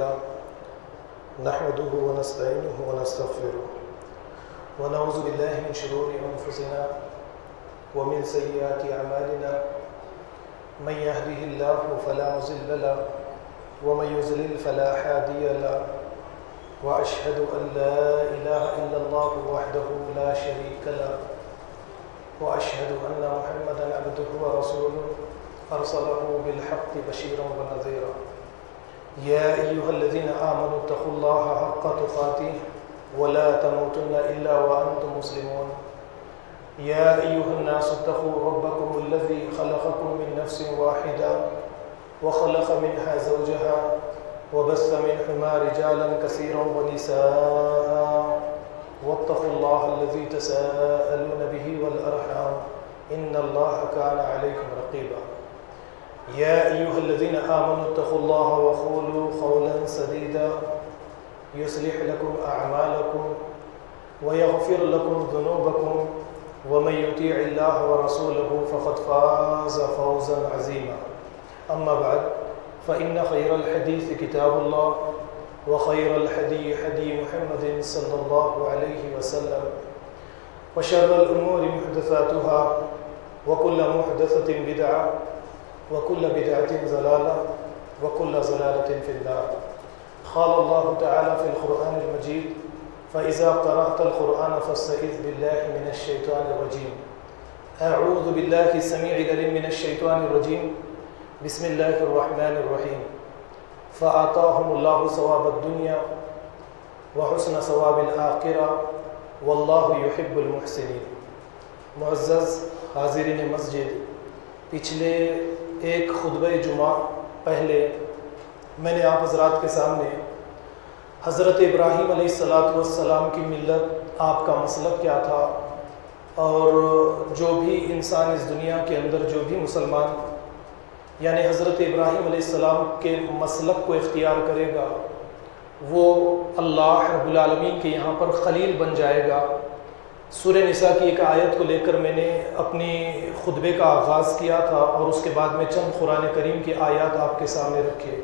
له نحمده ونستعينه ونستغفره ونعوذ بالله من شرور أنفسنا ومن سيئات أعمالنا من يهده الله فلا مضل له ومن يضلل فلا هادي له وأشهد أن لا إله إلا الله وحده لا شريك له وأشهد أن محمدا عبده ورسوله أرسله بالحق بشيرا ونذيرا يا أيها الذين آمنوا اتقوا الله حق تقاته ولا تموتن إلا وأنتم مسلمون يا أيها الناس اتقوا ربكم الذي خلقكم من نفس واحدة وخلق منها زوجها وبث منهما رجالا كثيرا ونساء واتقوا الله الذي تساءلون به والأرحام إن الله كان عليكم رقيبا يا أيها الذين آمنوا اتقوا الله وقولوا قولا سديدا يصلح لكم أعمالكم ويغفر لكم ذنوبكم ومن يطيع الله ورسوله فقد فاز فوزا عظيما أما بعد فإن خير الحديث كتاب الله وخير الهدي هدي محمد صلى الله عليه وسلم وشر الأمور محدثاتها وكل محدثة بدعة وكل بدعة ضلالة وكل ضلالة في النار قال الله تعالى في القرآن المجيد فإذا قرأت القرآن فاستعذ بالله من الشيطان الرجيم أعوذ بالله السميع العليم من الشيطان الرجيم بسم الله الرحمن الرحيم فآتاهم الله ثواب الدنيا وحسن ثواب الآخرة والله يحب المحسنين۔ معزز حاضرین مسجد، پچھلے ایک خطبہ جمعہ پہلے میں نے آپ حضرات کے سامنے حضرت ابراہیم علیہ السلام کی ملت، آپ کا مسلک کیا تھا، اور جو بھی انسان اس دنیا کے اندر، جو بھی مسلمان یعنی حضرت ابراہیم علیہ السلام کے مسلک کو اختیار کرے گا وہ اللہ رب العالمین کے یہاں پر خلیل بن جائے گا۔ سورہ نساء کی ایک آیت کو لے کر میں نے اپنی خطبے کا آغاز کیا تھا، اور اس کے بعد میں چند قرآن کریم کی آیات آپ کے سامنے رکھے۔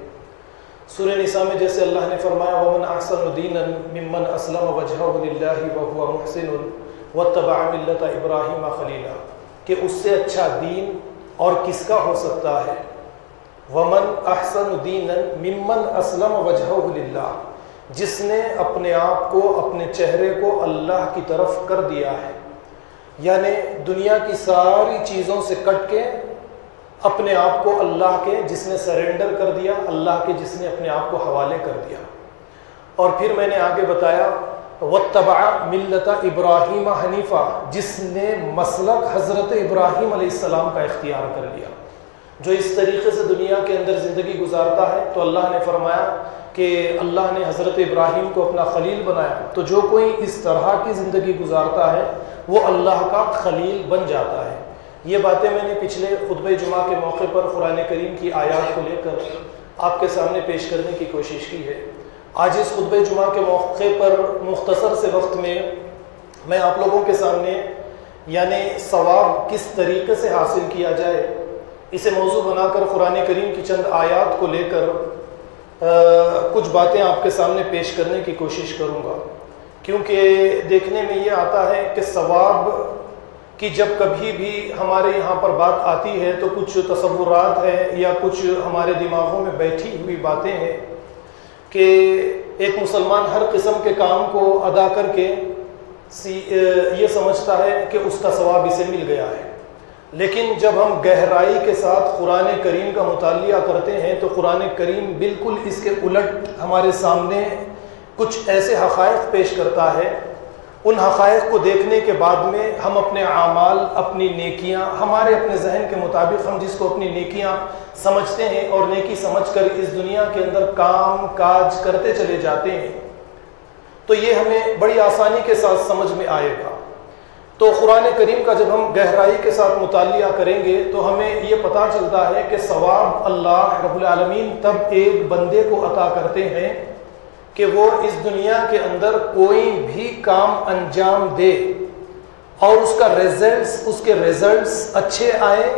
سورہ نساء میں جیسے اللہ نے فرمایا وَمَنْ أَحْسَنُ دِينًا مِمَّنْ أَسْلَمَ وَجْهَهُ لِلَّهِ وَهُوَ مُحْسِنٌ وَاتَّبَعَ مِلَّةَ إِبْرَاهِيمَ خَلِيلًا، کہ اس سے اچھا دین اور کس کا ہو سکتا ہے؟ وَمَنْ أَحْسَنُ دِينًا مِمَّنْ أَسْلَمَ وَجْهَهُ لِلَّهِ، جس نے اپنے آپ کو، اپنے چہرے کو اللہ کی طرف کر دیا ہے، یعنی دنیا کی ساری چیزوں سے کٹ کے اپنے آپ کو اللہ کے، جس نے سرنڈر کر دیا، اللہ کے جس نے اپنے آپ کو حوالے کر دیا۔ اور پھر میں نے آگے بتایا وَاتَّبَعَ مِلَّةَ إِبْرَاهِيمَ حنیفہ، جس نے مسلک حضرت ابراہیم علیہ السلام کا اختیار کر لیا، جو اس طریقے سے دنیا کے اندر زندگی گزارتا ہے۔ تو اللہ نے فرمایا کہ اللہ نے حضرت ابراہیم کو اپنا خلیل بنایا، تو جو کوئی اس طرح کی زندگی گزارتا ہے وہ اللہ کا خلیل بن جاتا ہے۔ یہ باتیں میں نے پچھلے خطبہ جمعہ کے موقع پر قرآن کریم کی آیات کو لے کر آپ کے سامنے پیش کرنے کی کوشش کی ہے۔ آج اس خطبہ جمعہ کے موقع پر مختصر سے وقت میں میں آپ لوگوں کے سامنے یعنی ثواب کس طریقے سے حاصل کیا جائے، اسے موضوع بنا کر قرآن کریم کی چند آیات کو لے کر کچھ باتیں آپ کے سامنے پیش کرنے کی کوشش کروں گا، کیونکہ دیکھنے میں یہ آتا ہے کہ ثواب کی جب کبھی بھی ہمارے یہاں پر بات آتی ہے تو کچھ تصورات ہیں یا کچھ ہمارے دماغوں میں بیٹھی ہوئی باتیں ہیں کہ ایک مسلمان ہر قسم کے کام کو ادا کر کے یہ سمجھتا ہے کہ اس کا ثواب اسے مل گیا ہے، لیکن جب ہم گہرائی کے ساتھ قرآن کریم کا مطالعہ کرتے ہیں تو قرآن کریم بالکل اس کے الٹ ہمارے سامنے کچھ ایسے حقائق پیش کرتا ہے۔ ان حقائق کو دیکھنے کے بعد میں ہم اپنے اعمال، اپنی نیکیاں، ہمارے اپنے ذہن کے مطابق ہم جس کو اپنی نیکیاں سمجھتے ہیں اور نیکی سمجھ کر اس دنیا کے اندر کام کاج کرتے چلے جاتے ہیں، تو یہ ہمیں بڑی آسانی کے ساتھ سمجھ میں آئے گا۔ تو قرآن کریم کا جب ہم گہرائی کے ساتھ مطالعہ کریں گے تو ہمیں یہ پتہ چلتا ہے کہ ثواب اللہ رب العالمین تب ایک بندے کو عطا کرتے ہیں کہ وہ اس دنیا کے اندر کوئی بھی کام انجام دے اور اس کے ریزلٹس اچھے آئیں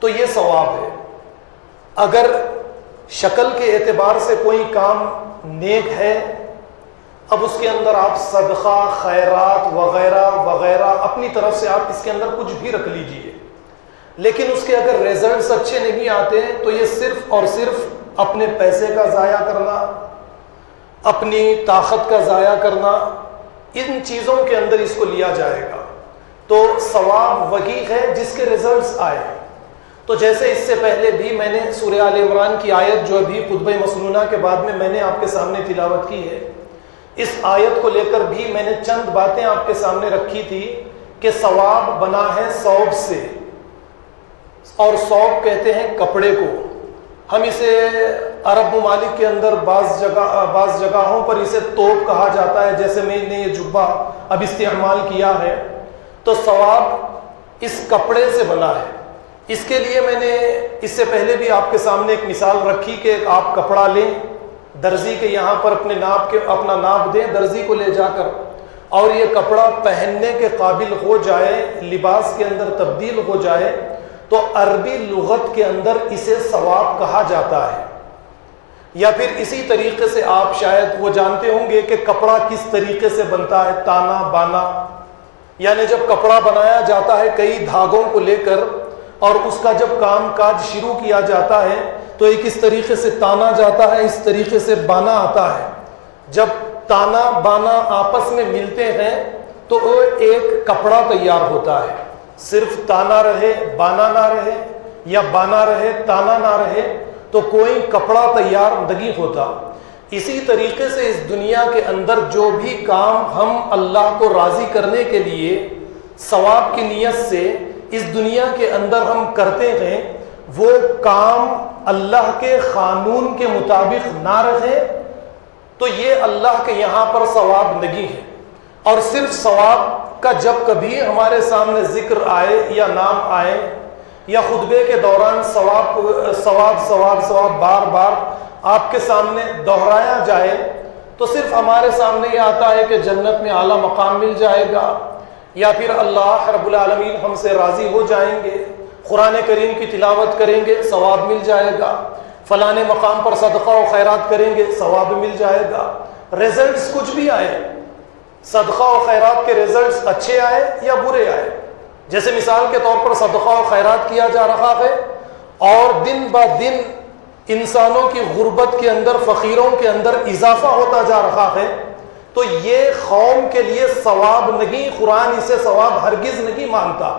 تو یہ ثواب ہے۔ اگر شکل کے اعتبار سے کوئی کام نیک ہے، اب اس کے اندر آپ صدقہ، خیرات وغیرہ وغیرہ اپنی طرف سے آپ اس کے اندر کچھ بھی رکھ لیجئے، لیکن اس کے اگر ریزلٹس اچھے نہیں آتے تو یہ صرف اور صرف اپنے پیسے کا ضائع کرنا، اپنی طاقت کا ضائع کرنا، ان چیزوں کے اندر اس کو لیا جائے گا۔ تو ثواب وہی ہے جس کے ریزلٹس آئے۔ تو جیسے اس سے پہلے بھی میں نے سورہ آل عمران کی آیت جو ابھی خطبہ مسنونہ کے بعد میں نے آپ کے سامنے تلاوت کی ہے، اس آیت کو لے کر بھی میں نے چند باتیں آپ کے سامنے رکھی تھی کہ ثواب بنا ہے ثوب سے، اور ثوب کہتے ہیں کپڑے کو۔ ہم اسے عرب ممالک کے اندر بعض جگہوں پر اسے توپ کہا جاتا ہے، جیسے میں نے یہ جبہ اب استعمال کیا ہے۔ تو ثواب اس کپڑے سے بنا ہے۔ اس کے لیے میں نے اس سے پہلے بھی آپ کے سامنے ایک مثال رکھی کہ آپ کپڑا لیں، درزی کے یہاں پر اپنا ناپ دیں درزی کو لے جا کر، اور یہ کپڑا پہننے کے قابل ہو جائے، لباس کے اندر تبدیل ہو جائے، تو عربی لغت کے اندر اسے ثواب کہا جاتا ہے۔ یا پھر اسی طریقے سے آپ شاید وہ جانتے ہوں گے کہ کپڑا کس طریقے سے بنتا ہے، تانا بانا، یعنی جب کپڑا بنایا جاتا ہے کئی دھاگوں کو لے کر، اور اس کا جب کام کاج شروع کیا جاتا ہے تو ایک اس طریقے سے تانا جاتا ہے، اس طریقے سے بانا آتا ہے۔ جب تانا بانا آپس میں ملتے ہیں تو وہ ایک کپڑا تیار ہوتا ہے۔ صرف تانا رہے بانا نہ رہے، یا بانا رہے تانا نہ رہے، تو کوئی کپڑا تیار نہیں ہوتا۔ اسی طریقے سے اس دنیا کے اندر جو بھی کام ہم اللہ کو راضی کرنے کے لیے ثواب کی نیت سے اس دنیا کے اندر ہم کرتے ہیں، وہ کام اللہ کے قانون کے مطابق نہ رہے تو یہ اللہ کے یہاں پر ثواب نہیں ہے۔ اور صرف ثواب کا جب کبھی ہمارے سامنے ذکر آئے یا نام آئے، یا خطبے کے دوران ثواب ثواب ثواب ثواب بار بار آپ کے سامنے دہرایا جائے، تو صرف ہمارے سامنے یہ آتا ہے کہ جنت میں اعلیٰ مقام مل جائے گا، یا پھر اللہ رب العالمین ہم سے راضی ہو جائیں گے، قرآن کریم کی تلاوت کریں گے ثواب مل جائے گا، فلانے مقام پر صدقہ و خیرات کریں گے ثواب مل جائے گا۔ ریزلٹس کچھ بھی آئے، صدقہ و خیرات کے ریزلٹس اچھے آئے یا برے آئے، جیسے مثال کے طور پر صدقہ و خیرات کیا جا رہا ہے اور دن بہ دن انسانوں کی غربت کے اندر، فقیروں کے اندر اضافہ ہوتا جا رہا ہے، تو یہ قوم کے لیے ثواب نہیں، قرآن اسے ثواب ہرگز نہیں مانتا۔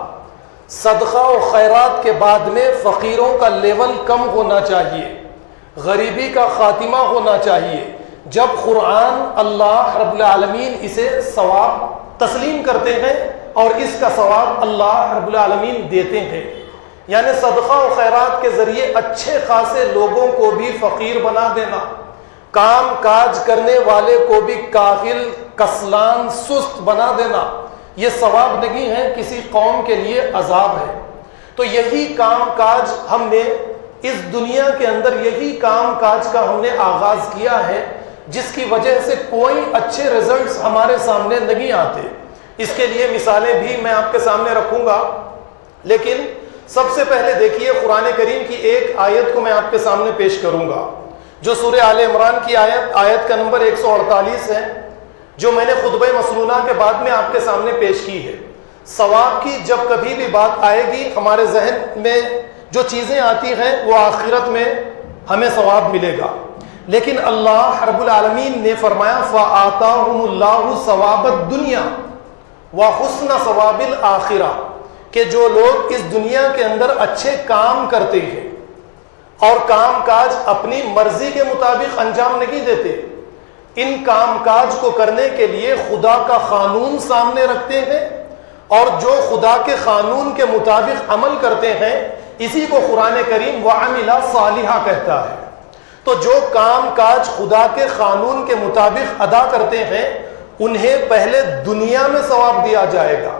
صدقہ و خیرات کے بعد میں فقیروں کا لیول کم ہونا چاہیے، غریبی کا خاتمہ ہونا چاہیے۔ جب قرآن اللہ رب العالمین اسے ثواب تسلیم کرتے ہیں اور اس کا ثواب اللہ رب العالمین دیتے ہیں، یعنی صدقہ و خیرات کے ذریعے اچھے خاصے لوگوں کو بھی فقیر بنا دینا، کام کاج کرنے والے کو بھی کاہل، کسلان، سست بنا دینا، یہ ثواب نہیں ہے، کسی قوم کے لیے عذاب ہے۔ تو یہی کام کاج ہم نے اس دنیا کے اندر، یہی کام کاج کا ہم نے آغاز کیا ہے، جس کی وجہ سے کوئی اچھے ریزلٹس ہمارے سامنے نہیں آتے۔ اس کے لیے مثالیں بھی میں آپ کے سامنے رکھوں گا، لیکن سب سے پہلے دیکھیے قرآن کریم کی ایک آیت کو میں آپ کے سامنے پیش کروں گا، جو سورہ آل عمران کی آیت کا نمبر 148 ہے، جو میں نے خطبہ مسنونہ کے بعد میں آپ کے سامنے پیش کی ہے۔ ثواب کی جب کبھی بھی بات آئے گی، ہمارے ذہن میں جو چیزیں آتی ہیں وہ آخرت میں ہمیں ثواب ملے گا، لیکن اللہ رب العالمین نے فرمایا فَآتَاهُمُ اللَّهُ ثَوَابَ الدُّنْيَا وَحُسْنَ ثَوَابِ الْآخِرَةِ، کہ جو لوگ اس دنیا کے اندر اچھے کام کرتے ہیں اور کام کاج اپنی مرضی کے مطابق انجام نہیں دیتے، ان کام کاج کو کرنے کے لیے خدا کا قانون سامنے رکھتے ہیں، اور جو خدا کے قانون کے مطابق عمل کرتے ہیں، اسی کو قرآن کریم وَعَمِلَ صَالِحًا کہتا ہے۔ تو جو کام کاج خدا کے قانون کے مطابق ادا کرتے ہیں، انہیں پہلے دنیا میں ثواب دیا جائے گا۔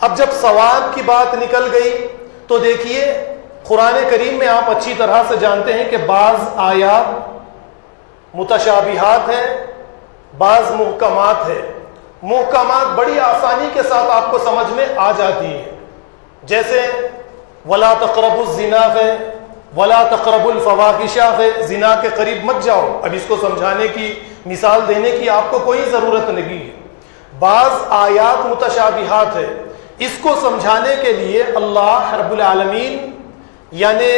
اب جب ثواب کی بات نکل گئی تو دیکھیے قرآن کریم میں آپ اچھی طرح سے جانتے ہیں کہ بعض آیات متشابہات ہیں، بعض محکمات ہیں۔ محکمات بڑی آسانی کے ساتھ آپ کو سمجھ میں آ جاتی ہے، جیسے وَلَا تَقْرَبُوا الزِّنَا ہے، ولا تقربوا الفواحش ہے زنا کے قریب مت جاؤ. اب اس کو سمجھانے کی مثال دینے کی آپ کو کوئی ضرورت نہیں ہے. بعض آیات متشابہات ہے, اس کو سمجھانے کے لیے اللہ رب العالمین یعنی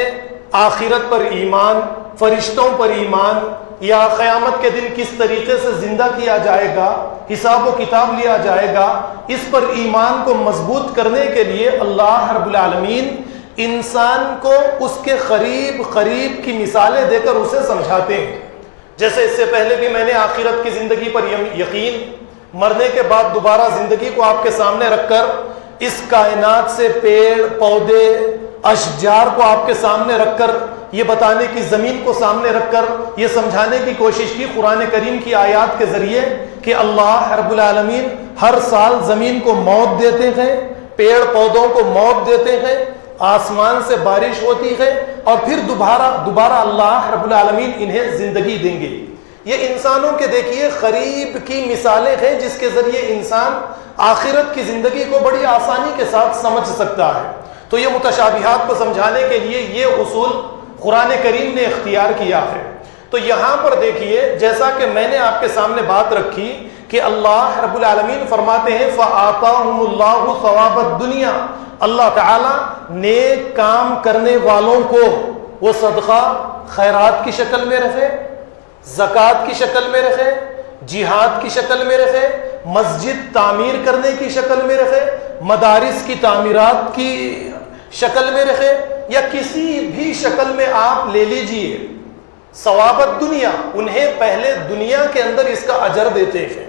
آخرت پر ایمان, فرشتوں پر ایمان, یا قیامت کے دن کس طریقے سے زندہ کیا جائے گا, حساب و کتاب لیا جائے گا, اس پر ایمان کو مضبوط کرنے کے لیے اللہ رب العالمین انسان کو اس کے قریب قریب کی مثالیں دے کر اسے سمجھاتے ہیں. جیسے اس سے پہلے بھی میں نے آخرت کی زندگی پر یقین, مرنے کے بعد دوبارہ زندگی کو آپ کے سامنے رکھ کر اس کائنات سے پیڑ پودے اشجار کو آپ کے سامنے رکھ کر یہ بتانے کی, زمین کو سامنے رکھ کر یہ سمجھانے کی کوشش کی قرآن کریم کی آیات کے ذریعے کہ اللہ رب العالمین ہر سال زمین کو موت دیتے ہیں, پیڑ پودوں کو موت دیتے ہیں, آسمان سے بارش ہوتی ہے اور پھر دوبارہ اللہ رب العالمین انہیں زندگی دیں گے. یہ انسانوں کے دیکھیے قریب کی مثالیں ہیں جس کے ذریعے انسان آخرت کی زندگی کو بڑی آسانی کے ساتھ سمجھ سکتا ہے. تو یہ متشابہات کو سمجھانے کے لیے یہ اصول قرآن کریم نے اختیار کیا ہے. تو یہاں پر دیکھیے جیسا کہ میں نے آپ کے سامنے بات رکھی کہ اللہ رب العالمین فرماتے ہیں فَآتَاهُمُ اللَّهُ ثَوَابَ الدُّنْيَا, اللہ تعالی نیک کام کرنے والوں کو وہ صدقہ خیرات کی شکل میں رکھے, زکوٰۃ کی شکل میں رکھے, جہاد کی شکل میں رکھے, مسجد تعمیر کرنے کی شکل میں رکھے, مدارس کی تعمیرات کی شکل میں رکھے, یا کسی بھی شکل میں آپ لے لیجئے, ثواب الدنیا, انہیں پہلے دنیا کے اندر اس کا اجر دیتے ہیں,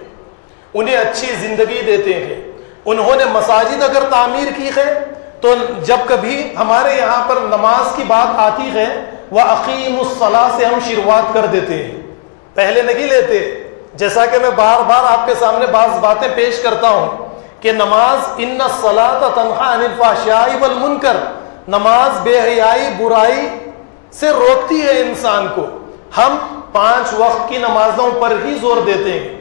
انہیں اچھی زندگی دیتے ہیں. انہوں نے مساجد اگر تعمیر کی ہے تو جب کبھی ہمارے یہاں پر نماز کی بات آتی ہے وَأَقِيمُوا الصَّلَاةَ سے ہم شروعات کر دیتے ہیں, پہلے نہیں لیتے. جیسا کہ میں بار بار آپ کے سامنے بعض باتیں پیش کرتا ہوں کہ نماز ان الصلاۃ تنہی عن الفحشاء والمنکر, نماز بے حیائی برائی سے روکتی ہے انسان کو. ہم 5 وقت کی نمازوں پر ہی زور دیتے ہیں,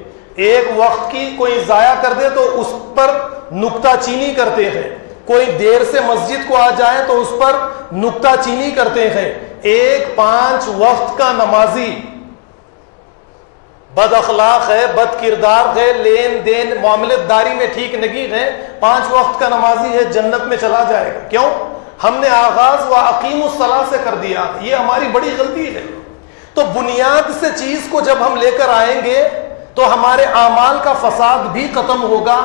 ایک وقت کی کوئی ضائع کر دے تو اس پر نکتہ چینی کرتے ہیں, کوئی دیر سے مسجد کو آ جائے تو اس پر نکتہ چینی کرتے ہیں. ایک 5 وقت کا نمازی بد اخلاق ہے, بد کردار ہے, لین دین معاملت داری میں ٹھیک نہیں ہے, 5 وقت کا نمازی ہے, جنت میں چلا جائے گا. کیوں؟ ہم نے آغاز وَأَقِيمُوا الصَّلَاةَ سے کر دیا. یہ ہماری بڑی غلطی ہے. تو بنیاد سے چیز کو جب ہم لے کر آئیں گے تو ہمارے اعمال کا فساد بھی ختم ہوگا,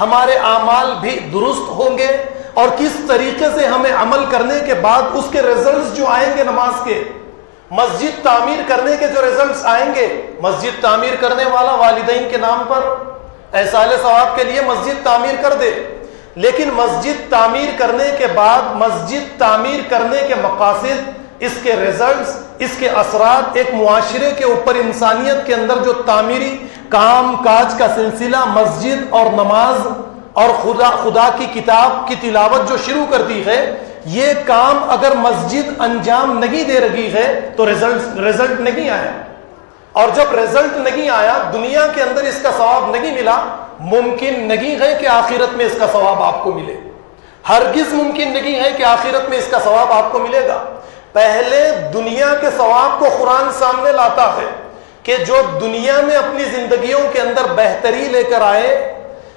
ہمارے اعمال بھی درست ہوں گے, اور کس طریقے سے ہمیں عمل کرنے کے بعد اس کے ریزلٹس جو آئیں گے نماز کے, مسجد تعمیر کرنے کے جو ریزلٹس آئیں گے, مسجد تعمیر کرنے والا والدین کے نام پر احصال ثواب کے لیے مسجد تعمیر کر دے, لیکن مسجد تعمیر کرنے کے بعد مسجد تعمیر کرنے کے مقاصد, اس کے ریزلٹس, اس کے اثرات ایک معاشرے کے اوپر, انسانیت کے اندر جو تعمیری کام کاج کا سلسلہ مسجد اور نماز اور خدا کی کتاب کی تلاوت جو شروع کرتی ہے, یہ کام اگر مسجد انجام نہیں دے رہی ہے تو رزلٹ نہیں آیا, اور جب رزلٹ نہیں آیا دنیا کے اندر اس کا ثواب نہیں ملا, ممکن نہیں ہے کہ آخرت میں اس کا ثواب آپ کو ملے, ہرگز ممکن نہیں ہے کہ آخرت میں اس کا ثواب آپ کو ملے گا. پہلے دنیا کے ثواب کو قرآن سامنے لاتا ہے کہ جو دنیا میں اپنی زندگیوں کے اندر بہتری لے کر آئے,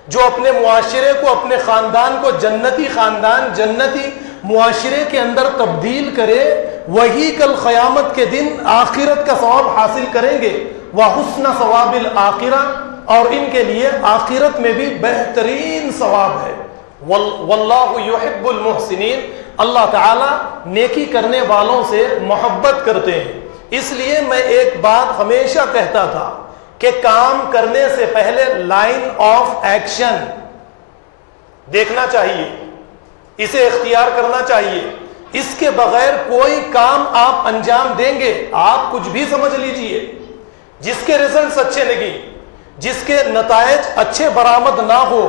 جو اپنے معاشرے کو, اپنے خاندان کو جنتی خاندان, جنتی معاشرے کے اندر تبدیل کرے, وہی کل قیامت کے دن آخرت کا ثواب حاصل کریں گے. وَحُسْنَ ثواب الآخرہ, اور ان کے لیے آخرت میں بھی بہترین ثواب ہے. واللہ یحب المحسنین, اللہ تعالی نیکی کرنے والوں سے محبت کرتے ہیں. اس لیے میں ایک بات ہمیشہ کہتا تھا کہ کام کرنے سے پہلے لائن آف ایکشن دیکھنا چاہیے, اسے اختیار کرنا چاہیے. اس کے بغیر کوئی کام آپ انجام دیں گے, آپ کچھ بھی سمجھ لیجئے, جس کے ریزلٹس اچھے نہیں, جس کے نتائج اچھے برآمد نہ ہو,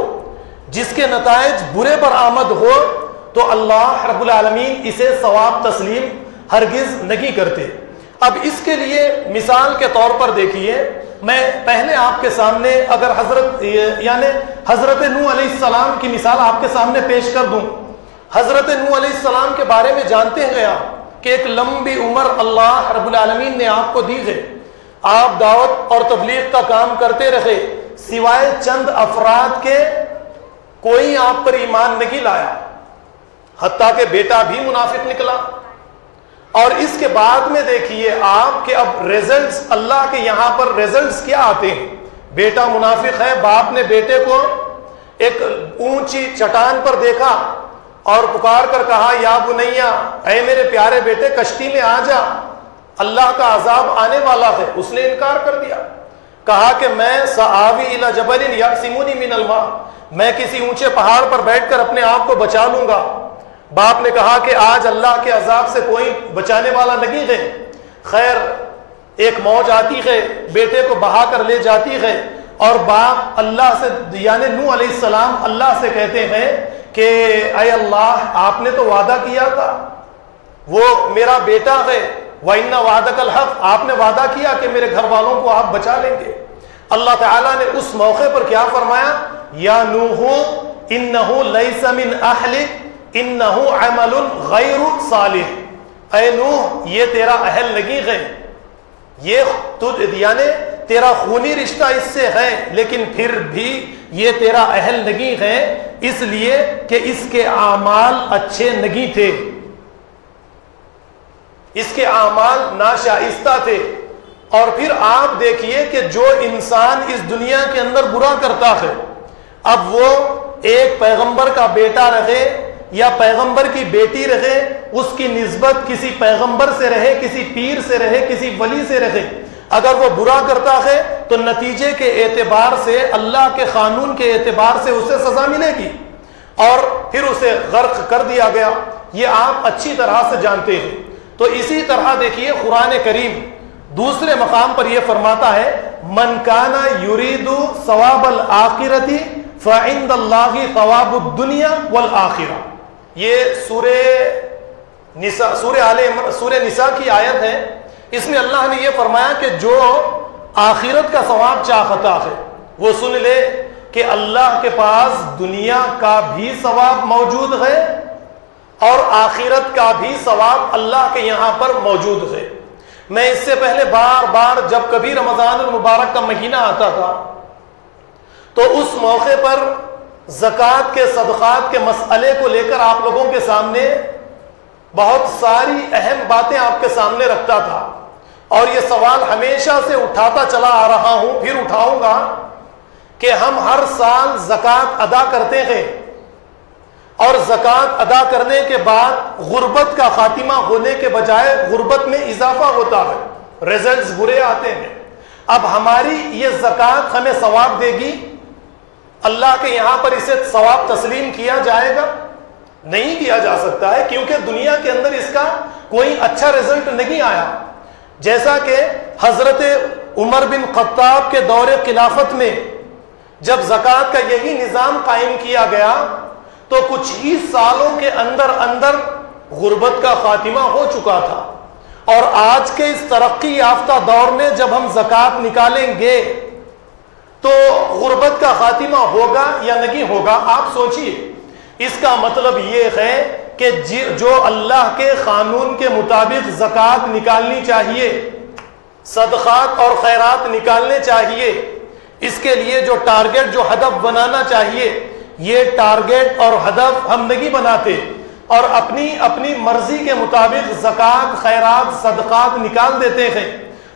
جس کے نتائج برے برآمد ہو, تو اللہ رب العالمین اسے ثواب تسلیم ہرگز نہیں کرتے. اب اس کے لیے مثال کے طور پر دیکھیے, میں پہلے آپ کے سامنے اگر حضرت نوح علیہ السلام کی مثال آپ کے سامنے پیش کر دوں. حضرت نوح علیہ السلام کے بارے میں جانتے ہیں آپ, کہ ایک لمبی عمر اللہ رب العالمین نے آپ کو دی ہے، آپ دعوت اور تبلیغ کا کام کرتے رہے، سوائے چند افراد کے کوئی آپ پر ایمان نہیں لایا، حتیٰ کہ بیٹا بھی منافق نکلا۔ اور اس کے بعد میں دیکھیے آپ کہ اب ریزلٹس، اللہ کے یہاں پر ریزلٹس کیا آتے ہیں۔ بیٹا منافق ہے، باپ نے بیٹے کو ایک اونچی چٹان پر دیکھا اور پکار کر کہا یا بنیا، اے میرے پیارے بیٹے کشتی میں آ جا، اللہ کا عذاب آنے والا ہے۔ اس نے انکار کر دیا، کہا کہ میں سآوی الی جبل یعصمنی من الماء، میں کسی اونچے پہاڑ پر بیٹھ کر اپنے آپ کو بچا لوں گا۔ باپ نے کہا کہ آج اللہ کے عذاب سے کوئی بچانے والا نہیں ہے۔ خیر ایک موج آتی ہے، بیٹے کو بہا کر لے جاتی ہے، اور باپ اللہ سے یعنی نوح علیہ السلام اللہ سے کہتے ہیں کہ اے اللہ آپ نے تو وعدہ کیا تھا، وہ میرا بیٹا ہے، وَإِنَّ وَعْدَكَ الْحَقُّ، آپ نے وعدہ کیا کہ میرے گھر والوں کو آپ بچا لیں گے۔ اللہ تعالیٰ نے اس موقع پر کیا فرمایا، یا نوح انہ لیس من اہلک انہ عمل غیر صالح، اے نوح یہ تیرا اہل نہیں ہے، یہ یعنی تیرا خونی رشتہ اس سے ہے، لیکن پھر بھی یہ تیرا اہل نہیں ہے، اس لیے کہ اس کے اعمال اچھے نہیں تھے، اس کے اعمال ناشائستہ تھے۔ اور پھر آپ دیکھیے کہ جو انسان اس دنیا کے اندر برا کرتا ہے، اب وہ ایک پیغمبر کا بیٹا رہے یا پیغمبر کی بیٹی رہے، اس کی نسبت کسی پیغمبر سے رہے، کسی پیر سے رہے، کسی ولی سے رہے، اگر وہ برا کرتا ہے تو نتیجے کے اعتبار سے، اللہ کے قانون کے اعتبار سے اسے سزا ملے گی، اور پھر اسے غرق کر دیا گیا۔ یہ آپ اچھی طرح سے جانتے ہیں۔ تو اسی طرح دیکھیے قرآن کریم دوسرے مقام پر یہ فرماتا ہے، من کان یرید ثواب الآخرۃ فعند اللہ ثواب الدنیا والآخرہ۔ یہ سورہ نساء کی آیت ہے، اس میں اللہ نے یہ فرمایا کہ جو آخرت کا ثواب چاہتا ہے وہ سن لے کہ اللہ کے پاس دنیا کا بھی ثواب موجود ہے اور آخرت کا بھی ثواب اللہ کے یہاں پر موجود ہے۔ میں اس سے پہلے بار بار جب کبھی رمضان المبارک کا مہینہ آتا تھا تو اس موقع پر زکوٰۃ کے صدقات کے مسئلے کو لے کر آپ لوگوں کے سامنے بہت ساری اہم باتیں آپ کے سامنے رکھتا تھا، اور یہ سوال ہمیشہ سے اٹھاتا چلا آ رہا ہوں، پھر اٹھاؤں گا کہ ہم ہر سال زکوٰۃ ادا کرتے ہیں، اور زکوٰۃ ادا کرنے کے بعد غربت کا خاتمہ ہونے کے بجائے غربت میں اضافہ ہوتا ہے، ریزلٹس برے آتے ہیں۔ اب ہماری یہ زکوٰۃ ہمیں ثواب دے گی؟ اللہ کے یہاں پر اسے ثواب تسلیم کیا جائے گا؟ نہیں کیا جا سکتا ہے، کیونکہ دنیا کے اندر اس کا کوئی اچھا رزلٹ نہیں آیا۔ جیسا کہ حضرت عمر بن خطاب کے دور خلافت میں جب زکوٰۃ کا یہی نظام قائم کیا گیا تو کچھ ہی سالوں کے اندر اندر غربت کا خاتمہ ہو چکا تھا، اور آج کے اس ترقی یافتہ دور میں جب ہم زکوٰۃ نکالیں گے تو غربت کا خاتمہ ہوگا یا نہیں ہوگا؟ آپ سوچئے۔ اس کا مطلب یہ ہے کہ جو اللہ کے قانون کے مطابق زکوٰۃ نکالنی چاہیے، صدقات اور خیرات نکالنے چاہیے، اس کے لیے جو ٹارگٹ، جو ہدف بنانا چاہیے، یہ ٹارگٹ اور ہدف ہم نہیں بناتے، اور اپنی مرضی کے مطابق زکوٰۃ، خیرات، صدقات نکال دیتے ہیں،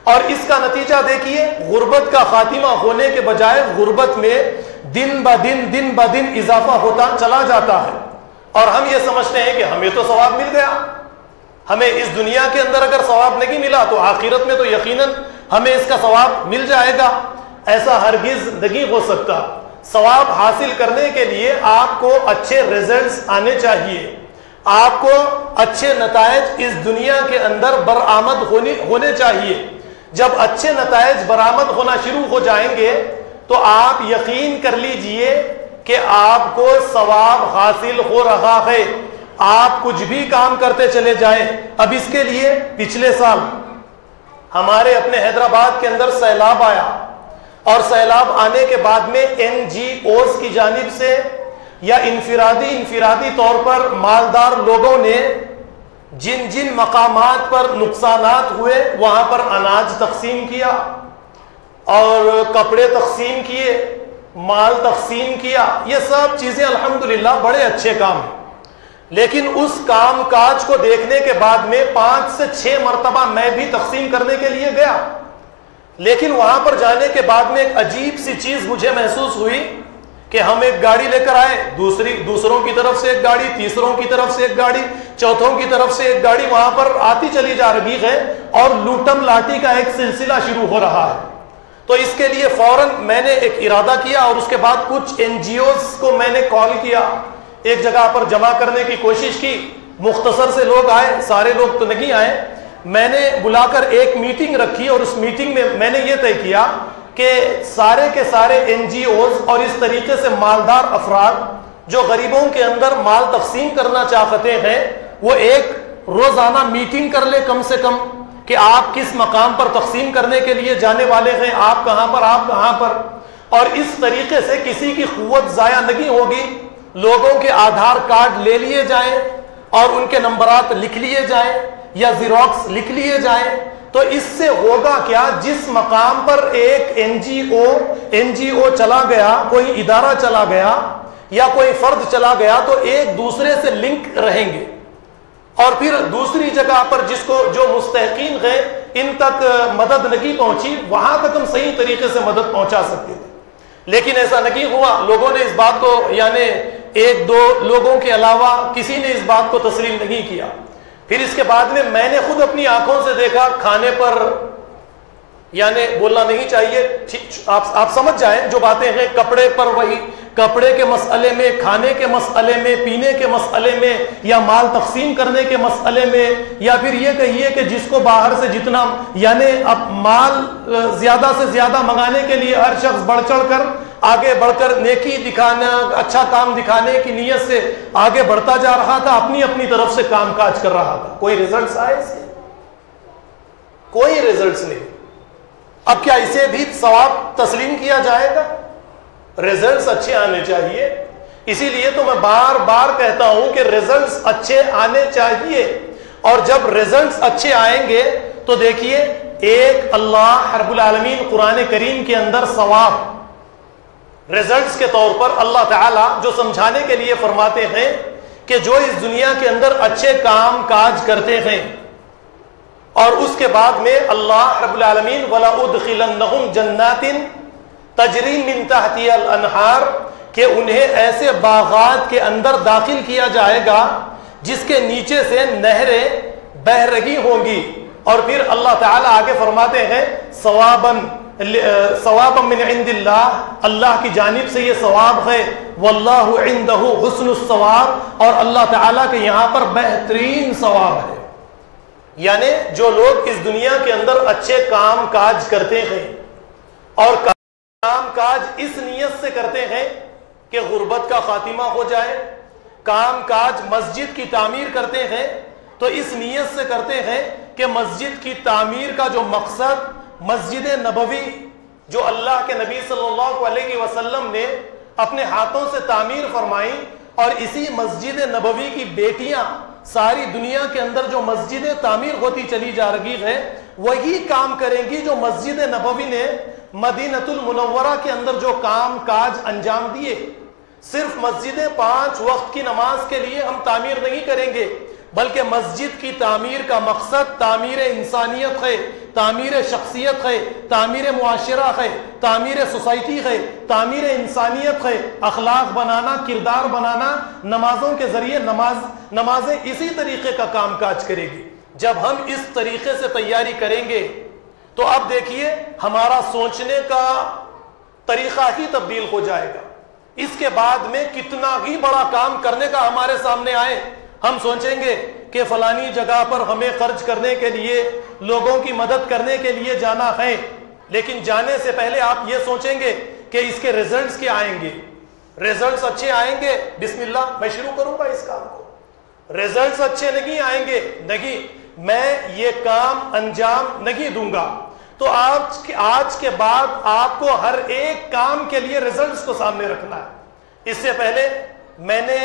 اور اس کا نتیجہ دیکھیے غربت کا خاتمہ ہونے کے بجائے غربت میں دن بہ دن اضافہ ہوتا چلا جاتا ہے، اور ہم یہ سمجھتے ہیں کہ ہمیں تو ثواب مل گیا۔ ہمیں اس دنیا کے اندر اگر ثواب نہیں ملا تو آخرت میں تو یقیناً ہمیں اس کا ثواب مل جائے گا۔ ایسا ہرگز نہیں ہو سکتا۔ ثواب حاصل کرنے کے لیے آپ کو اچھے ریزلٹس آنے چاہیے، آپ کو اچھے نتائج اس دنیا کے اندر برآمد ہونے چاہیے۔ جب اچھے نتائج برآمد ہونا شروع ہو جائیں گے تو آپ یقین کر لیجئے کہ آپ کو ثواب حاصل ہو رہا ہے۔ آپ کچھ بھی کام کرتے چلے جائیں۔ اب اس کے لیے پچھلے سال ہمارے اپنے حیدرآباد کے اندر سیلاب آیا، اور سیلاب آنے کے بعد میں NGOs کی جانب سے یا انفرادی طور پر مالدار لوگوں نے جن جن مقامات پر نقصانات ہوئے وہاں پر اناج تقسیم کیا اور کپڑے تقسیم کیے، مال تقسیم کیا، یہ سب چیزیں الحمدللہ بڑے اچھے کام ہیں۔ لیکن اس کام کاج کو دیکھنے کے بعد میں 5 سے 6 مرتبہ میں بھی تقسیم کرنے کے لیے گیا، لیکن وہاں پر جانے کے بعد میں ایک عجیب سی چیز مجھے محسوس ہوئی کہ ہم ایک گاڑی لے کر آئے، دوسروں کی طرف سے ایک گاڑی، تیسروں کی طرف سے ایک گاڑی، چوتھوں کی طرف سے ایک گاڑی وہاں پر آتی چلی جا رہی ہے اور لوٹم لاٹھی کا ایک سلسلہ شروع ہو رہا ہے۔ تو اس کے لیے فوراً میں نے ایک ارادہ کیا اور اس کے بعد کچھ NGOs کو میں نے کال کیا، ایک جگہ پر جمع کرنے کی کوشش کی۔ مختصر سے لوگ آئے، سارے لوگ تو نہیں آئے۔ میں نے بلا کر ایک میٹنگ رکھی اور اس میٹنگ میں نے یہ طے کیا کہ سارے کے سارے NGOs اور اس طریقے سے مالدار افراد جو غریبوں کے اندر مال تقسیم کرنا چاہتے ہیں وہ ایک روزانہ میٹنگ کر لے کم سے کم کہ آپ کس مقام پر تقسیم کرنے کے لیے جانے والے ہیں، آپ کہاں پر، اور اس طریقے سے کسی کی قوت ضائع نہیں ہوگی۔ لوگوں کے آدھار کارڈ لے لیے جائیں اور ان کے نمبرات لکھ لیے جائیں یا زیروکس لکھ لیے جائیں، تو اس سے ہوگا کیا، جس مقام پر ایک NGO چلا گیا، کوئی ادارہ چلا گیا یا کوئی فرد چلا گیا تو ایک دوسرے سے لنک رہیں گے، اور پھر دوسری جگہ پر جو مستحقین ہیں ان تک مدد نہیں پہنچی، وہاں تک ہم صحیح طریقے سے مدد پہنچا سکتے تھے۔ لیکن ایسا نہیں ہوا، لوگوں نے اس بات کو، یعنی 1-2 لوگوں کے علاوہ کسی نے اس بات کو تسلیم نہیں کیا۔ پھر اس کے بعد میں نے خود اپنی آنکھوں سے دیکھا، کھانے پر، یعنی بولنا نہیں چاہیے، آپ سمجھ جائیں جو باتیں ہیں، کپڑے پر، وہی کپڑے کے مسئلے میں، کھانے کے مسئلے میں، پینے کے مسئلے میں، یا مال تقسیم کرنے کے مسئلے میں، یا پھر یہ کہیے کہ جس کو باہر سے جتنا، یعنی اب مال زیادہ سے زیادہ منگانے کے لیے ہر شخص بڑھ چڑھ کر آگے بڑھ کر نیکی دکھانا، اچھا کام دکھانے کی نیت سے آگے بڑھتا جا رہا تھا، اپنی طرف سے کام کاج کر رہا تھا۔ کوئی ریزلٹس آئے اس کے؟ کوئی ریزلٹس نہیں۔ اب کیا اسے بھی ثواب تسلیم کیا جائے گا؟ ریزلٹس اچھے آنے چاہیے۔ اسی لیے تو میں بار بار کہتا ہوں کہ ریزلٹس اچھے آنے چاہیے، اور جب ریزلٹس اچھے آئیں گے تو دیکھیے، ایک اللہ رب العالمین قرآن کریم کے اندر ثواب ریزلٹس کے طور پر اللہ تعالیٰ جو سمجھانے کے لیے فرماتے ہیں کہ جو اس دنیا کے اندر اچھے کام کاج کرتے ہیں، اور اس کے بعد میں اللہ رب العالمین وَلَأُدْخِلَنَّهُمْ جَنَّاتٍ تَجْرِي مِن تَحْتِهَا الْأَنْهَارُ، کہ انہیں ایسے باغات کے اندر داخل کیا جائے گا جس کے نیچے سے نہریں بہہ رہی ہوں گی۔ اور پھر اللہ تعالیٰ آگے فرماتے ہیں ثوابا من عند اللہ، اللہ کی جانب سے یہ ثواب ہے، واللہ عنده حسن الثواب، اور اللہ تعالیٰ کے یہاں پر بہترین ثواب ہے۔ یعنی جو لوگ اس دنیا کے اندر اچھے کام کاج کرتے ہیں اور کام کاج اس نیت سے کرتے ہیں کہ غربت کا خاتمہ ہو جائے، کام کاج مسجد کی تعمیر کرتے ہیں تو اس نیت سے کرتے ہیں کہ مسجد کی تعمیر کا جو مقصد، مسجد نبوی جو اللہ کے نبی صلی اللہ علیہ وسلم نے اپنے ہاتھوں سے تعمیر فرمائی، اور اسی مسجد نبوی کی بیٹیاں ساری دنیا کے اندر جو مسجدیں تعمیر ہوتی چلی جا رہی ہے وہی کام کریں گی جو مسجد نبوی نے مدینۃ المنورہ کے اندر جو کام کاج انجام دیے۔ صرف مسجدیں 5 وقت کی نماز کے لیے ہم تعمیر نہیں کریں گے، بلکہ مسجد کی تعمیر کا مقصد تعمیر انسانیت ہے، تعمیر شخصیت ہے، تعمیر معاشرہ ہے، تعمیر سوسائٹی ہے، تعمیر انسانیت ہے، اخلاق بنانا، کردار بنانا۔ نمازوں کے ذریعے نمازیں اسی طریقے کا کام کاج کرے گی۔ جب ہم اس طریقے سے تیاری کریں گے تو اب دیکھیے ہمارا سوچنے کا طریقہ ہی تبدیل ہو جائے گا۔ اس کے بعد میں کتنا ہی بڑا کام کرنے کا ہمارے سامنے آئے، ہم سوچیں گے کہ فلانی جگہ پر ہمیں خرچ کرنے کے لیے، لوگوں کی مدد کرنے کے لیے جانا ہے، لیکن جانے سے پہلے آپ یہ سوچیں گے کہ اس کے ریزلٹس کیا آئیں گے۔ ریزلٹس اچھے آئیں گے، بسم اللہ میں شروع کروں گا اس کام کو۔ ریزلٹس اچھے نہیں آئیں گے، نہیں میں یہ کام انجام نہیں دوں گا۔ تو آج کے بعد آپ کو ہر ایک کام کے لیے ریزلٹس کو سامنے رکھنا ہے۔ اس سے پہلے میں نے،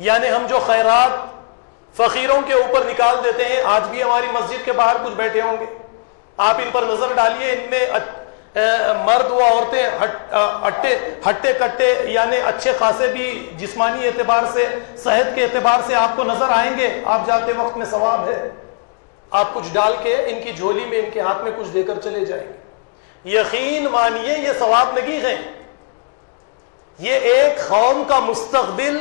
یعنی ہم جو خیرات فقیروں کے اوپر نکال دیتے ہیں. آج بھی ہماری مسجد کے باہر کچھ بیٹھے ہوں گے, آپ ان پر نظر ڈالیے, ان میں مرد و عورتیں ہٹے کٹے یعنی اچھے خاصے بھی جسمانی اعتبار سے, صحت کے اعتبار سے آپ کو نظر آئیں گے. آپ جاتے وقت میں ثواب ہے, آپ کچھ ڈال کے ان کی جھولی میں, ان کے ہاتھ میں کچھ دے کر چلے جائیں گے. یقین مانیے یہ ثواب نہیں ہے, یہ ایک قوم کا مستقبل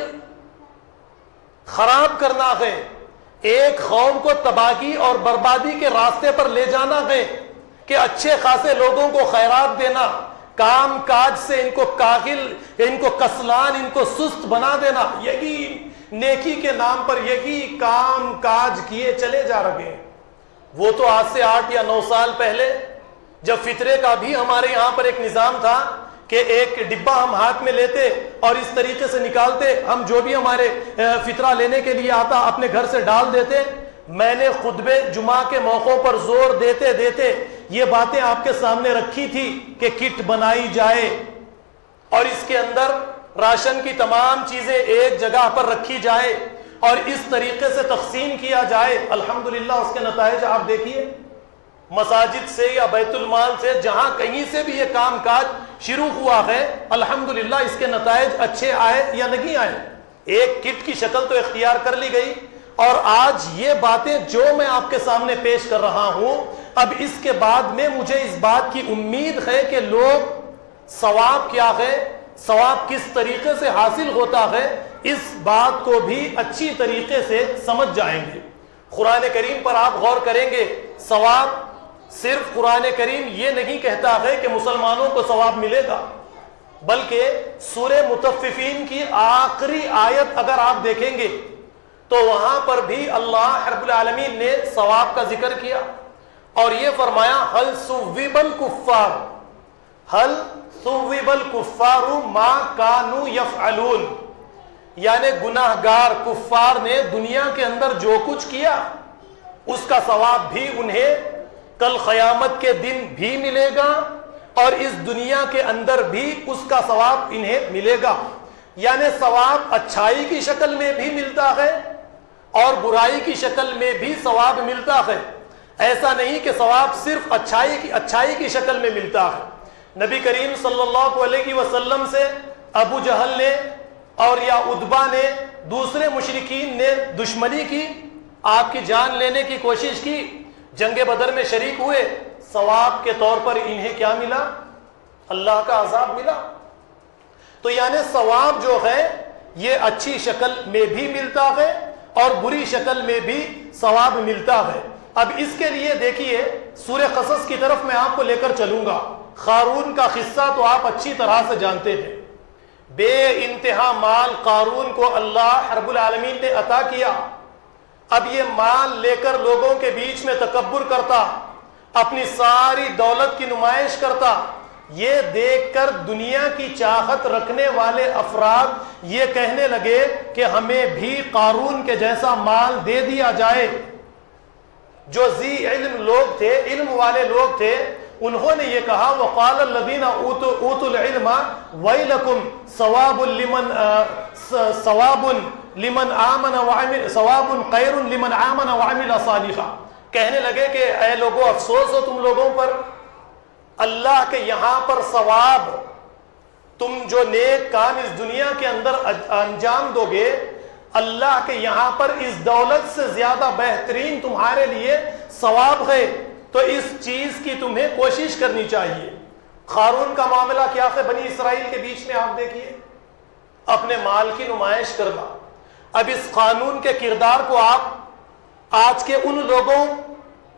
خراب کرنا ہے, ایک قوم کو تباہی اور بربادی کے راستے پر لے جانا ہے کہ اچھے خاصے لوگوں کو خیرات دینا, کام کاج سے ان کو کاغل, ان کو کسلان, ان کو سست بنا دینا. یہی نیکی کے نام پر یہی کام کاج کیے چلے جا رہے ہیں. وہ تو آج سے 8 یا 9 سال پہلے جب فطرے کا بھی ہمارے یہاں پر ایک نظام تھا کہ ایک ڈبہ ہم ہاتھ میں لیتے اور اس طریقے سے نکالتے, ہم جو بھی ہمارے فطرہ لینے کے لیے آتا اپنے گھر سے ڈال دیتے. میں نے خطبے جمعہ کے موقعوں پر زور دیتے دیتے یہ باتیں آپ کے سامنے رکھی تھی کہ کٹ بنائی جائے اور اس کے اندر راشن کی تمام چیزیں ایک جگہ پر رکھی جائے اور اس طریقے سے تقسیم کیا جائے. الحمدللہ اس کے نتائج آپ دیکھیے, مساجد سے یا بیت المال سے جہاں کہیں سے بھی یہ کام کاج شروع ہوا ہے, الحمدللہ اس کے نتائج اچھے آئے یا نہیں آئے. ایک کٹ کی شکل تو اختیار کر لی گئی, اور آج یہ باتیں جو میں آپ کے سامنے پیش کر رہا ہوں, اب اس کے بعد میں مجھے اس بات کی امید ہے کہ لوگ ثواب کیا ہے, ثواب کس طریقے سے حاصل ہوتا ہے, اس بات کو بھی اچھی طریقے سے سمجھ جائیں گے. قرآن کریم پر آپ غور کریں گے, ثواب صرف قرآن کریم یہ نہیں کہتا ہے کہ مسلمانوں کو ثواب ملے گا, بلکہ سورہ مطففین کی آخری آیت اگر آپ دیکھیں گے تو وہاں پر بھی اللہ رب العالمین نے ثواب کا ذکر کیا اور یہ فرمایا هل ثوب الكفار هل ثوب الكفار ما كانوا يفعلون, یعنی گناہ گار کفار نے دنیا کے اندر جو کچھ کیا اس کا ثواب بھی انہیں کل قیامت کے دن بھی ملے گا اور اس دنیا کے اندر بھی اس کا ثواب انہیں ملے گا. یعنی ثواب اچھائی کی شکل میں بھی ملتا ہے اور برائی کی شکل میں بھی ثواب ملتا ہے. ایسا نہیں کہ ثواب صرف اچھائی کی شکل میں ملتا ہے. نبی کریم صلی اللہ علیہ وسلم سے ابو جہل نے اور یا عتبہ نے, دوسرے مشرکین نے دشمنی کی, آپ کی جان لینے کی کوشش کی, جنگ بدر میں شریک ہوئے, ثواب کے طور پر انہیں کیا ملا؟ اللہ کا عذاب ملا. تو یعنی ثواب جو ہے یہ اچھی شکل میں بھی ملتا ہے اور بری شکل میں بھی ثواب ملتا ہے. اب اس کے لیے دیکھیے سورہ قصص کی طرف میں آپ کو لے کر چلوں گا. قارون کا قصہ تو آپ اچھی طرح سے جانتے ہیں. بے انتہا مال قارون کو اللہ رب العالمین نے عطا کیا. اب یہ مال لے کر لوگوں کے بیچ میں تکبر کرتا, اپنی ساری دولت کی نمائش کرتا. یہ دیکھ کر دنیا کی چاہت رکھنے والے افراد یہ کہنے لگے کہ ہمیں بھی قارون کے جیسا مال دے دیا جائے. جو ذی علم لوگ تھے, علم والے لوگ تھے, انہوں نے یہ کہا وقال الذین اوتوا العلم ویلکم ثواب لمن آمن وعمل ثواب خیر لمن آمن وعمل صالحا. کہنے لگے کہ اے لوگوں افسوس ہو تم لوگوں پر, اللہ کے یہاں پر ثواب, تم جو نیک کام اس دنیا کے اندر انجام دو گے, اللہ کے یہاں پر اس دولت سے زیادہ بہترین تمہارے لیے ثواب ہے, تو اس چیز کی تمہیں کوشش کرنی چاہیے. قارون کا معاملہ کیا ہے بنی اسرائیل کے بیچ میں آپ دیکھیے, اپنے مال کی نمائش کرنا. اب اس قانون کے کردار کو آپ آج کے ان لوگوں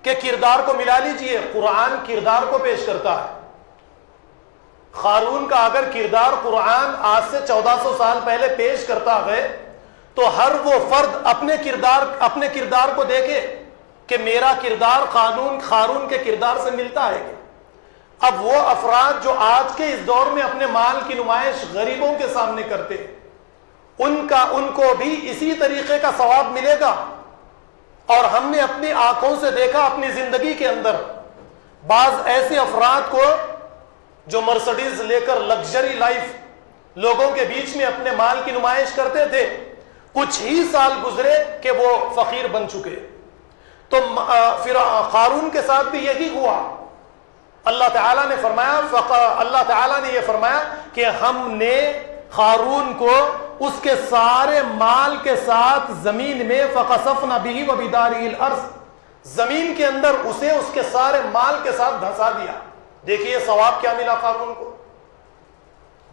کے کردار کو ملا لیجئے. قرآن کردار کو پیش کرتا ہے. قارون کا اگر کردار قرآن آج سے 1400 سال پہلے پیش کرتا ہے تو ہر وہ فرد اپنے کردار کو دیکھے کہ میرا کردار قارون کے کردار سے ملتا ہے. اب وہ افراد جو آج کے اس دور میں اپنے مال کی نمائش غریبوں کے سامنے کرتے ہیں, ان کو بھی اسی طریقے کا ثواب ملے گا. اور ہم نے اپنی آنکھوں سے دیکھا اپنی زندگی کے اندر بعض ایسے افراد کو جو مرسڈیز لے کر لگژری لائف لوگوں کے بیچ میں اپنے مال کی نمائش کرتے تھے, کچھ ہی سال گزرے کہ وہ فقیر بن چکے. تو پھر قارون کے ساتھ بھی یہی ہوا. اللہ تعالیٰ نے یہ فرمایا کہ ہم نے قارون کو اس کے سارے مال کے ساتھ زمین میں فخسفنا به وبداره الارض، زمین کے اندر اسے اس کے سارے مال کے ساتھ دھسا دیا. دیکھیے ثواب کیا ملا قارون کو.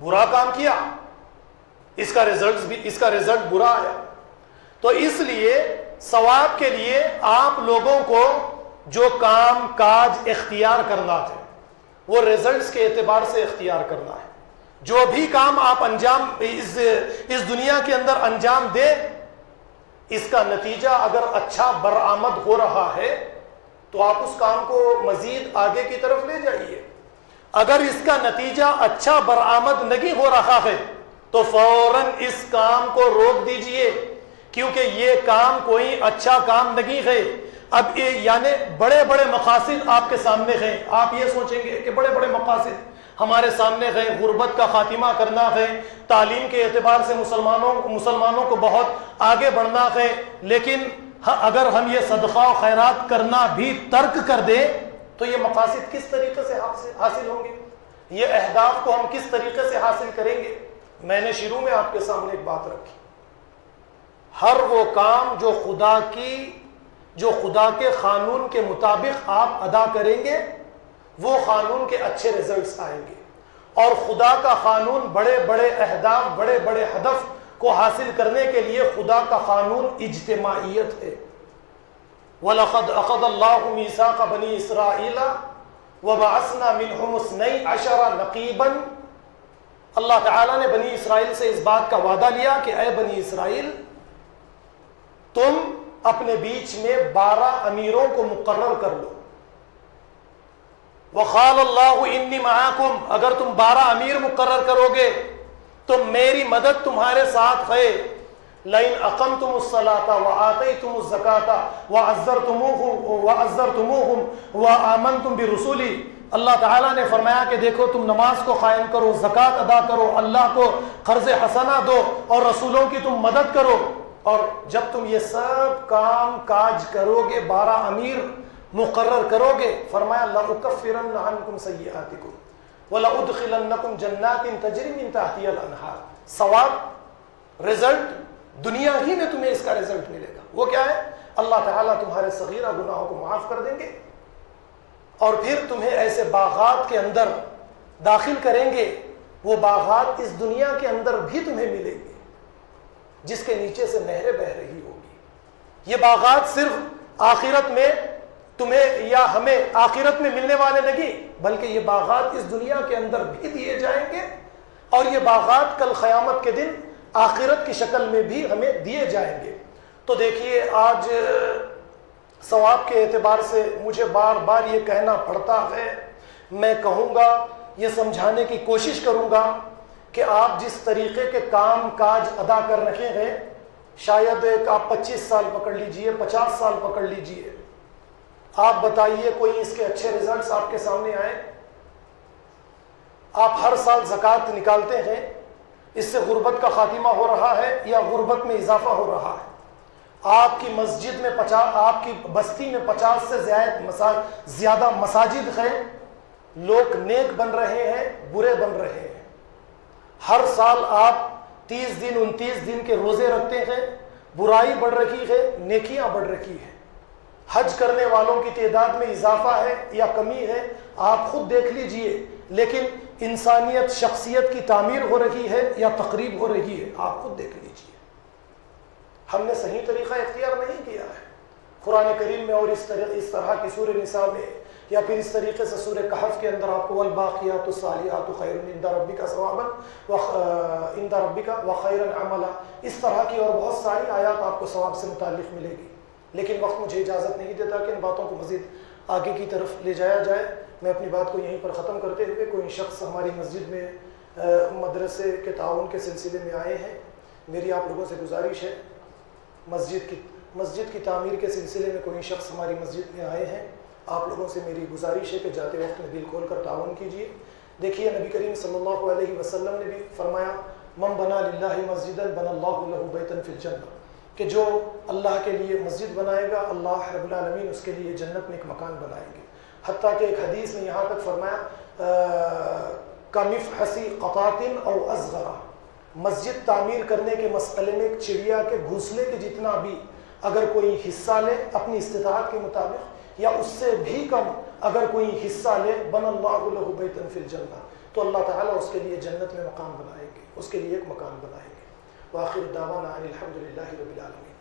برا کام کیا، اس کا رزلٹ برا آیا. تو اس لیے ثواب کے لیے آپ لوگوں کو جو کام کاج اختیار کرنا ہے وہ رزلٹس کے اعتبار سے اختیار کرنا ہے. جو بھی کام آپ اس دنیا کے اندر انجام دے، اس کا نتیجہ اگر اچھا برآمد ہو رہا ہے تو آپ اس کام کو مزید آگے کی طرف لے جائیے. اگر اس کا نتیجہ اچھا برآمد نہیں ہو رہا ہے تو فوراً اس کام کو روک دیجئے، کیونکہ یہ کام کوئی اچھا کام نہیں ہے. اب یعنی بڑے بڑے مقاصد آپ کے سامنے ہیں. آپ یہ سوچیں گے کہ بڑے بڑے مقاصد ہمارے سامنے ہے، غربت کا خاتمہ کرنا ہے، تعلیم کے اعتبار سے مسلمانوں کو بہت آگے بڑھنا ہے. لیکن اگر ہم یہ صدقہ و خیرات کرنا بھی ترک کر دیں تو یہ مقاصد کس طریقے سے حاصل ہوں گے؟ یہ اہداف کو ہم کس طریقے سے حاصل کریں گے؟ میں نے شروع میں آپ کے سامنے ایک بات رکھی، ہر وہ کام جو خدا کے قانون کے مطابق آپ ادا کریں گے وہ قانون کے اچھے رزلٹس آئیں گے. اور خدا کا قانون بڑے بڑے اہداف، بڑے بڑے ہدف کو حاصل کرنے کے لیے خدا کا قانون اجتماعیت ہے. وَلَقَدْ أَخَذَ اللَّهُ مِيثَاقَ بَنِي إِسْرَائِيلَ وَبَعَثْنَا مِنْهُمُ اثْنَيْ عَشَرَ نَقِيبًا. اللہ تعالیٰ نے بنی اسرائیل سے اس بات کا وعدہ لیا کہ اے بنی اسرائیل، تم اپنے بیچ میں 12 امیروں کو مقرر کر لو. وَقَالَ اللَّهُ إِنِّي مَعَكُمْ، اگر تم 12 امیر مقرر کرو گے تو میری مدد تمہارے ساتھ ہے. لَإِنْ أَقَمْتُمُ الصَّلَاةَ وَآتَيْتُمُ الزَّكَاةَ وَعَزَّرْتُمُوهُمْ وَآمَنْتُمْ بِرُسُلِي. اللہ تعالیٰ نے فرمایا کہ دیکھو تم نماز کو قائم کرو، زکوٰۃ ادا کرو، اللہ کو قرض حسنہ دو اور رسولوں کی تم مدد کرو. اور جب تم یہ سب کام کاج کرو گے، 12 امیر مقرر کرو گے، فرمایا لَأُكَفِّرَنَّ عَنْكُمْ سَيِّئَاتِكُمْ وَلَأُدْخِلَنَّكُمْ جَنَّاتٍ تَجْرِي مِنْ تَحْتِهَا الْأَنْهَارُ. ثواب، رزلٹ دنیا ہی میں تمہیں اس کا رزلٹ ملے گا. وہ کیا ہے؟ اللہ تعالیٰ تمہارے صغیرہ گناہوں کو معاف کر دیں گے اور پھر تمہیں ایسے باغات کے اندر داخل کریں گے، وہ باغات اس دنیا کے اندر بھی تمہیں ملیں گے جس کے نیچے سے نہریں بہہ رہی ہوگی. یہ باغات صرف آخرت میں تمہیں یا ہمیں آخرت میں ملنے والے نہیں، بلکہ یہ باغات اس دنیا کے اندر بھی دیے جائیں گے اور یہ باغات کل قیامت کے دن آخرت کی شکل میں بھی ہمیں دیے جائیں گے. تو دیکھیے آج ثواب کے اعتبار سے مجھے بار بار یہ کہنا پڑتا ہے، میں کہوں گا، یہ سمجھانے کی کوشش کروں گا کہ آپ جس طریقے کے کام کاج ادا کر رہے ہیں، شاید آپ 25 سال پکڑ لیجئے، 50 سال پکڑ لیجئے، آپ بتائیے کوئی اس کے اچھے رزلٹس آپ کے سامنے آئے؟ آپ ہر سال زکوٰۃ نکالتے ہیں، اس سے غربت کا خاتمہ ہو رہا ہے یا غربت میں اضافہ ہو رہا ہے؟ آپ کی مسجد میں آپ کی بستی میں 50 سے زیادہ مساجد ہیں، لوگ نیک بن رہے ہیں، برے بن رہے ہیں. ہر سال آپ 30 دن 29 دن کے روزے رکھتے ہیں، برائی بڑھ رہی ہے، نیکیاں بڑھ رہی ہیں. حج کرنے والوں کی تعداد میں اضافہ ہے یا کمی ہے آپ خود دیکھ لیجئے. لیکن انسانیت، شخصیت کی تعمیر ہو رہی ہے یا تقریب ہو رہی ہے، آپ خود دیکھ لیجئے. ہم نے صحیح طریقہ اختیار نہیں کیا ہے. قرآن کریم میں اور اس طرح کی سورہ نساء میں یا پھر اس طریقے سے سورہ کہف کے اندر آپ کو والباقیات الصالحات خیر عند ربک ثوابا عند ربک وخیر عملا، اس طرح کی اور بہت ساری آیات آپ کو ثواب سے متعلق ملے گی. لیکن وقت مجھے اجازت نہیں دیتا کہ ان باتوں کو مزید آگے کی طرف لے جایا جائے. میں اپنی بات کو یہیں پر ختم کرتے ہوئے، کوئی شخص ہماری مسجد میں مدرسے کے تعاون کے سلسلے میں آئے ہیں، میری آپ لوگوں سے گزارش ہے، مسجد کی تعمیر کے سلسلے میں کوئی شخص ہماری مسجد میں آئے ہیں، آپ لوگوں سے میری گزارش ہے کہ جاتے وقت میں دل کھول کر تعاون کیجیے. دیکھیے نبی کریم صلی اللہ علیہ وسلم نے بھی فرمایا من بنا للہ مسجدا بنى اللہ لہ بیتا فی الجنہ. کہ جو اللہ کے لیے مسجد بنائے گا اللہ رب العالمین اس کے لیے جنت میں ایک مکان بنائیں گے. حتیٰ کہ ایک حدیث میں یہاں تک فرمایا کمفحص قطاط او اصغر، مسجد تعمیر کرنے کے مسئلے میں ایک چڑیا کے گھونسلے کے جتنا بھی اگر کوئی حصہ لے اپنی استطاعت کے مطابق یا اس سے بھی کم اگر کوئی حصہ لے، بن اللہ لہ بیتا فی الجنہ، تو اللہ تعالیٰ اس کے لیے جنت میں مقام بنائیں گے، اس کے لیے ایک مکان بنائیں گے. وآخر دعوانا ان الحمد للہ رب العالمین.